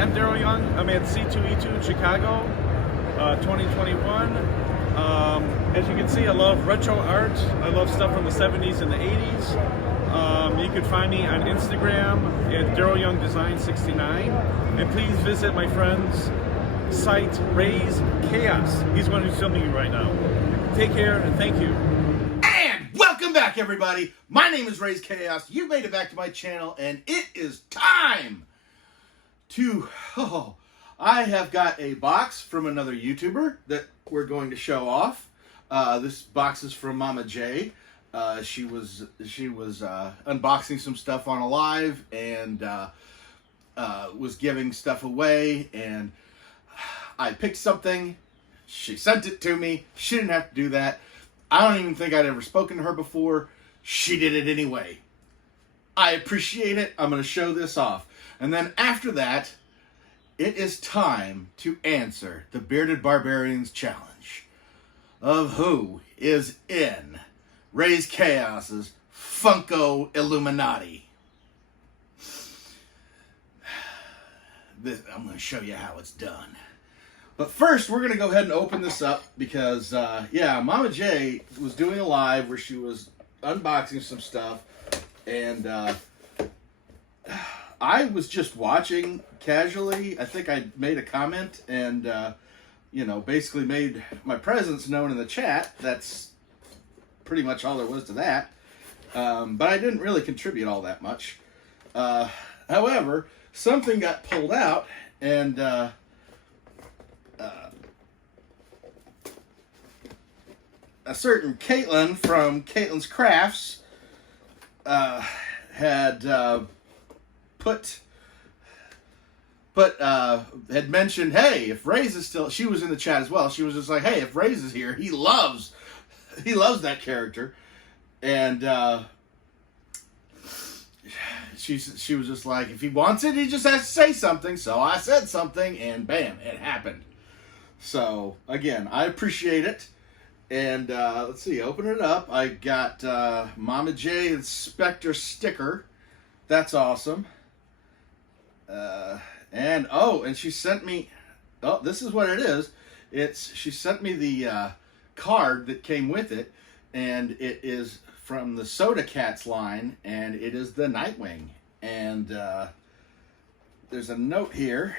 I'm Darryl Young. I'm at C2E2 in Chicago, 2021. As you can see, I love retro art. I love stuff from the 70s and the 80s. You can find me on Instagram at Darryl Young Design 69. And please visit my friend's site, Raze Chaos. He's the one who's filming you right now. Take care and thank you. And welcome back, everybody. My name is Raze Chaos. You made it back to my channel, and it is time to... I have got a box from another YouTuber that we're going to show off. This box is from Mama J. She was unboxing some stuff on a live and was giving stuff away, and I picked something. She sent it to me. She didn't have to do that. I don't even think I'd ever spoken to her before. She did it anyway. I appreciate it. I'm going to show this off. And then after that, it is time to answer the Bearded Barbarians challenge of who is in Raze Chaos's Funko Illuminati. I'm going to show you how it's done. But first, we're going to go ahead and open this up because, yeah, Mama J was doing a live where she was unboxing some stuff, and I was just watching casually. I think I made a comment and, you know, basically made my presence known in the chat. That's pretty much all there was to that. But I didn't really contribute all that much. However, something got pulled out, and a certain Caitlyn from Caitlyn's Crafts had had mentioned, hey, if Raze is still, she was in the chat as well. She was just like, hey, if Raze is here, he loves that character, and she was just like, if he wants it, he just has to say something. So I said something, and bam, it happened. So again, I appreciate it. And let's see, open it up. I got Mama J Inspector sticker. That's awesome. And she sent me, this is what it is. She sent me the card that came with it, and it is from the Soda Cats line, and it is the Nightwing. And there's a note here.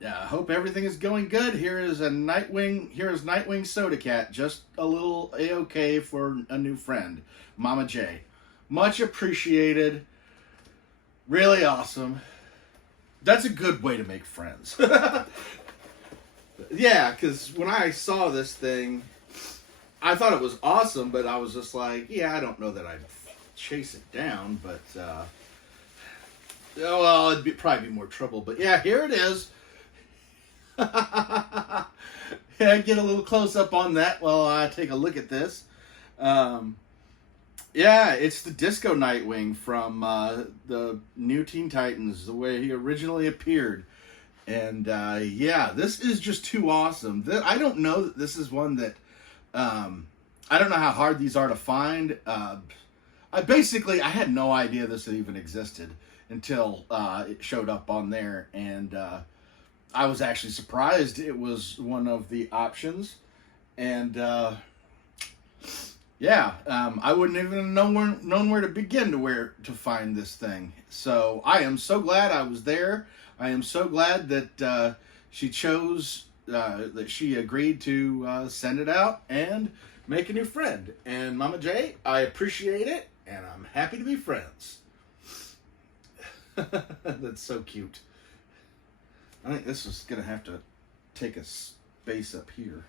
I hope everything is going good. Here is Nightwing Soda Cat. Just a little AOK for a new friend, Mama J. Much appreciated. Really awesome. That's a good way to make friends. Yeah, because when I saw this thing, I thought it was awesome, but I was just like, yeah, I don't know that I'd chase it down, but, well, it'd probably be more trouble. But yeah, here it is. Yeah, get a little close up on that while I take a look at this. Yeah, it's the Disco Nightwing from the New Teen Titans, the way he originally appeared. And yeah, this is just too awesome. I don't know that this is one that, I don't know how hard these are to find. I had no idea this had even existed until it showed up on there, and I was actually surprised it was one of the options. And yeah, I wouldn't even have known where to begin to find this thing. So I am so glad I was there. I am so glad that she chose, that she agreed to send it out and make a new friend. And Mama J, I appreciate it, and I'm happy to be friends. That's so cute. I think this is going to have to take a space up here.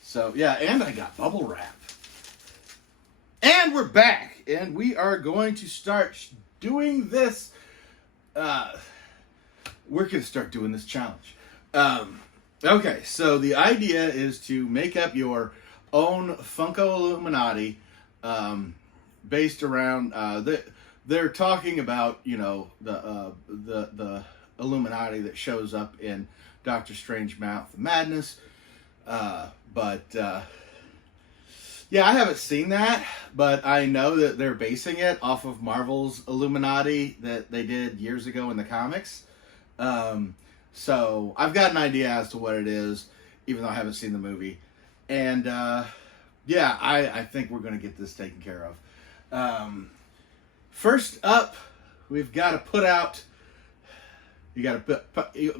So, yeah, and I got bubble wrap. And we're back, and we are going to start doing this. We're going to start doing this challenge. Okay, so the idea is to make up your own Funko Illuminati, based around they're talking about, you know, the Illuminati that shows up in Doctor Strange Mouth of Madness, but Yeah, I haven't seen that, but I know that they're basing it off of Marvel's Illuminati that they did years ago in the comics. So I've got an idea as to what it is, even though I haven't seen the movie. And yeah, I think we're going to get this taken care of. First up, we've got to put out. You got to put.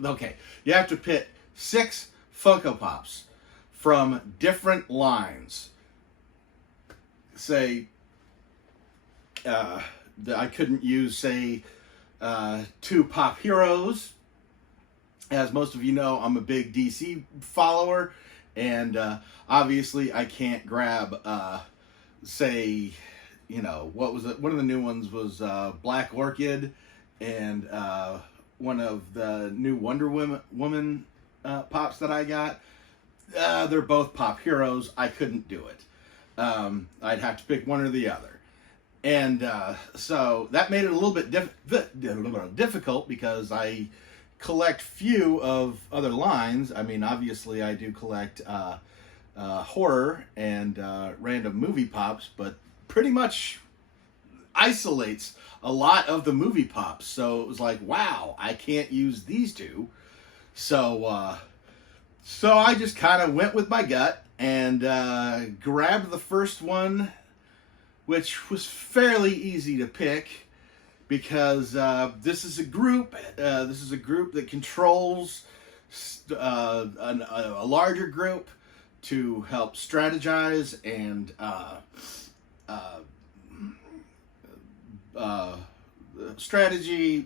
Okay, you have to pit 6 Funko Pops from different lines. Say, I couldn't use, say, 2 Pop Heroes. As most of you know, I'm a big DC follower, and obviously I can't grab, say, you know, what was it? One of the new ones was Black Orchid, and one of the new Wonder Woman Pops that I got. They're both Pop Heroes. I couldn't do it. I'd have to pick one or the other. And so that made it a little bit difficult because I collect few of other lines. I mean, obviously I do collect horror and random movie pops, but pretty much isolates a lot of the movie pops. So it was like, wow, I can't use these two. So I just kind of went with my gut and grabbed the first one, which was fairly easy to pick because this is a group. This is a group that controls a larger group to help strategize and strategy.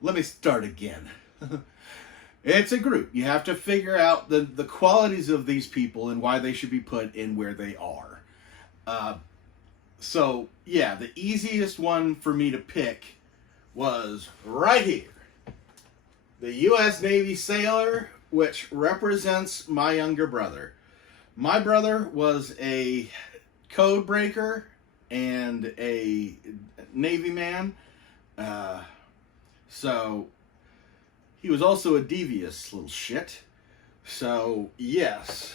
Let me start again. It's a group. You have to figure out the qualities of these people and why they should be put in where they are. So, yeah, the easiest one for me to pick was right here. The U.S. Navy Sailor, which represents my younger brother. My brother was a code breaker and a Navy man. So he was also a devious little shit. So, yes,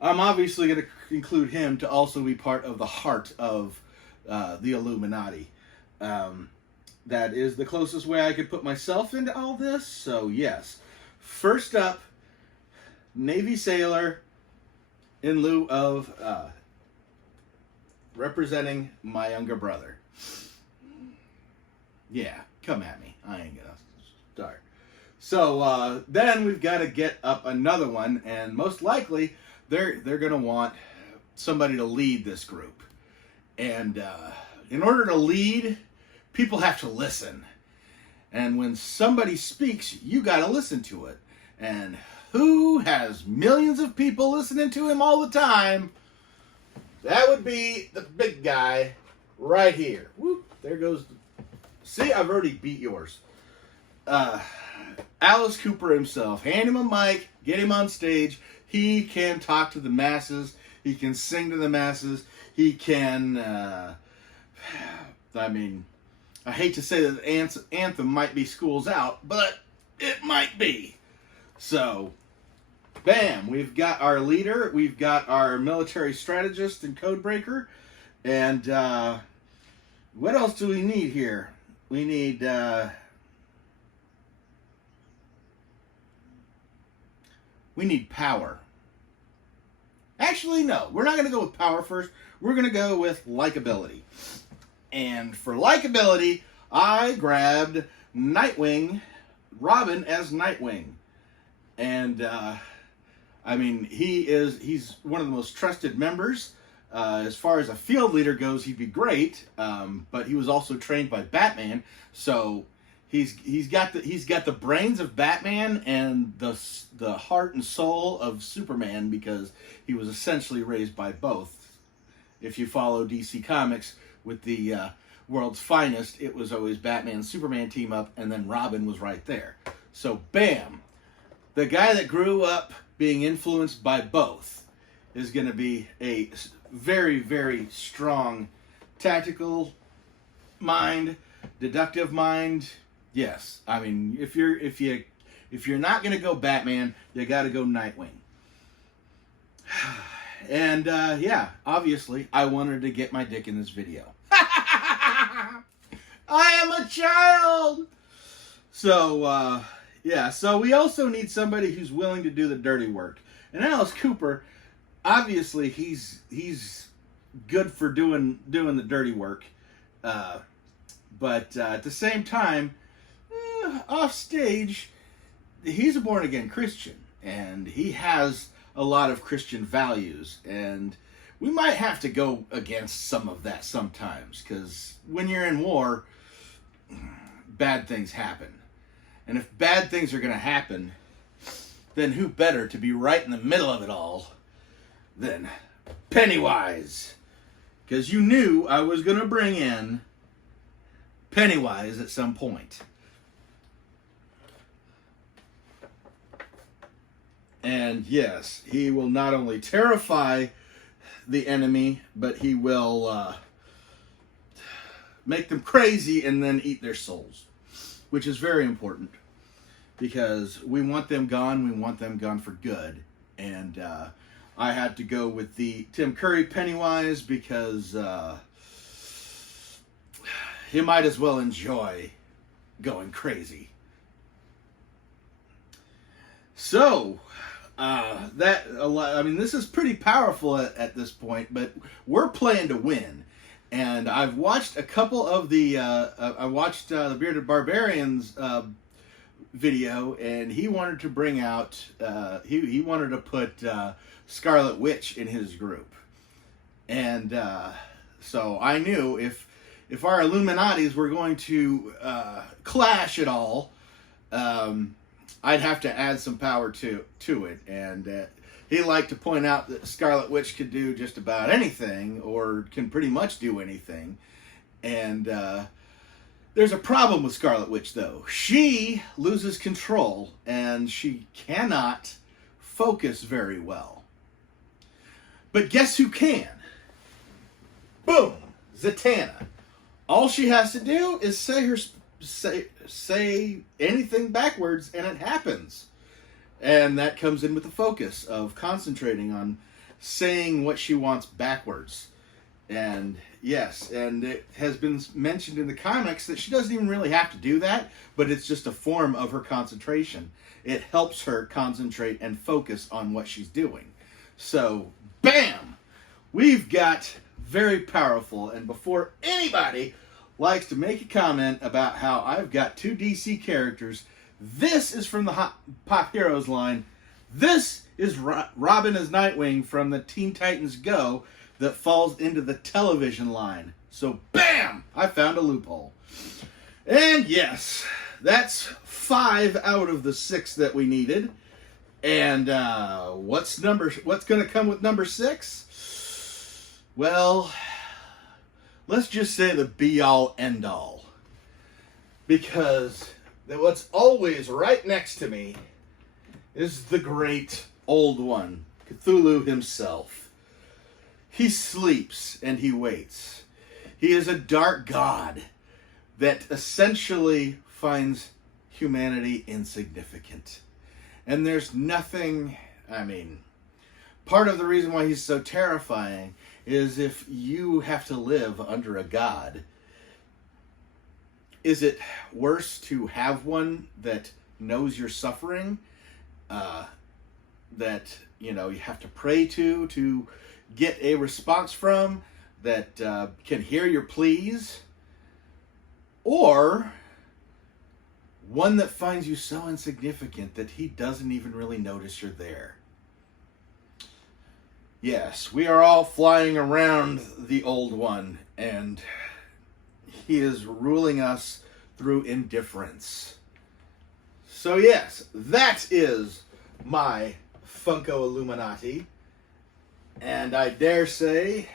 I'm obviously going to include him to also be part of the heart of the Illuminati. That is the closest way I could put myself into all this. So, yes. First up, Navy Sailor in lieu of representing my younger brother. Yeah, come at me. I ain't going to start. So then we've got to get up another one, and most likely they're going to want somebody to lead this group. And in order to lead, people have to listen. And when somebody speaks, you got to listen to it. And who has millions of people listening to him all the time? That would be the big guy right here. Whoop, there goes. See, I've already beat yours. Alice Cooper himself. Hand him a mic, get him on stage. He can talk to the masses. He can sing to the masses. He can, I mean, I hate to say that the anthem might be Schools Out, but it might be. So, bam, we've got our leader. We've got our military strategist and codebreaker. And what else do we need here? We need... we need power. Actually, no. We're not going to go with power first. We're going to go with likability. And for likability, I grabbed Nightwing, Robin as Nightwing. And, I mean, he's one of the most trusted members. As far as a field leader goes, he'd be great. But he was also trained by Batman. So he's got the brains of Batman and the heart and soul of Superman, because he was essentially raised by both. If you follow DC Comics with the world's finest, it was always Batman Superman team up, and then Robin was right there. So bam, the guy that grew up being influenced by both is going to be a very, very strong tactical mind, deductive mind. Yes, I mean, if you're not going to go Batman, you got to go Nightwing. And yeah, obviously, I wanted to get my dick in this video. I am a child! So, yeah, so we also need somebody who's willing to do the dirty work. And Alice Cooper, obviously, he's good for doing the dirty work. But at the same time, off stage, he's a born-again Christian. And he has a lot of Christian values. And we might have to go against some of that sometimes. Because when you're in war, bad things happen. And if bad things are going to happen, then who better to be right in the middle of it all than Pennywise? Because you knew I was going to bring in Pennywise at some point. And yes, he will not only terrify the enemy, but he will make them crazy and then eat their souls. Which is very important. Because we want them gone. We want them gone for good. And I had to go with the Tim Curry Pennywise because he might as well enjoy going crazy. So, this is pretty powerful at this point, but we're playing to win. And I've watched a couple of the, I watched the Bearded Barbarian's video, and he wanted to bring out, he wanted to put Scarlet Witch in his group. And so I knew if our Illuminatis were going to clash at all, I'd have to add some power to it. And he liked to point out that Scarlet Witch could do just about anything, or can pretty much do anything. And there's a problem with Scarlet Witch, though. She loses control, and she cannot focus very well. But guess who can? Boom! Zatanna. All she has to do is say anything backwards, and it happens. And that comes in with the focus of concentrating on saying what she wants backwards. And yes, and it has been mentioned in the comics that she doesn't even really have to do that, but it's just a form of her concentration. It helps her concentrate and focus on what she's doing. So, bam! We've got very powerful, and before anybody likes to make a comment about how I've got two DC characters, this is from the Hot Pop Heroes line. This is Robin as Nightwing from the Teen Titans Go that falls into the television line. So, bam! I found a loophole. And yes, that's 5 out of the 6 that we needed. And what's going to come with number 6? Well, let's just say the be-all, end-all. Because what's always right next to me is the great old one, Cthulhu himself. He sleeps and he waits. He is a dark god that essentially finds humanity insignificant. And there's nothing, part of the reason why he's so terrifying is if you have to live under a god, is it worse to have one that knows you're suffering, that, you have to pray to get a response from, that can hear your pleas, or one that finds you so insignificant that he doesn't even really notice you're there? Yes, we are all flying around the old one, and he is ruling us through indifference. So yes, that is my Funko Illuminati. And I dare say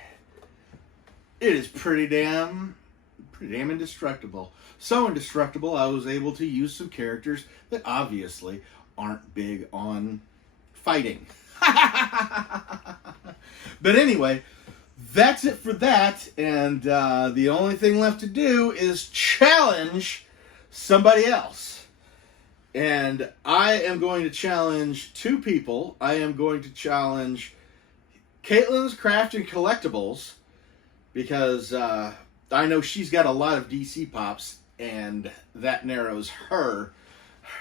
it is pretty damn indestructible. So indestructible, I was able to use some characters that obviously aren't big on fighting. But anyway, that's it for that. And the only thing left to do is challenge somebody else. And I am going to challenge 2 people. I am going to challenge Caitlyn's Crafted Collectibles, because I know she's got a lot of DC Pops, and that narrows her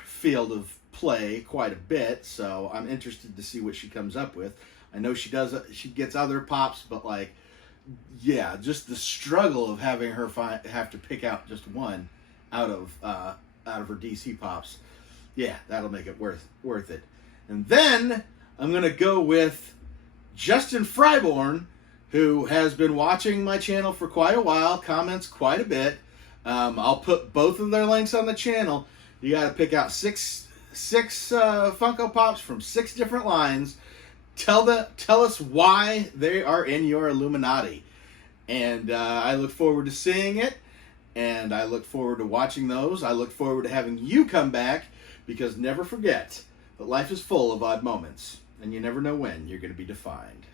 field of play quite a bit, so I'm interested to see what she comes up with. I know she gets other Pops, but like, yeah, just the struggle of having her have to pick out just one out of her DC Pops. Yeah, that'll make it worth it. And then I'm gonna go with Justin Fryborn, who has been watching my channel for quite a while, comments quite a bit. I'll put both of their links on the channel. You got to pick out six Funko Pops from 6 different lines. Tell us why they are in your Illuminati. And I look forward to seeing it. And I look forward to watching those. I look forward to having you come back, because never forget that life is full of odd moments. And you never know when you're going to be defined.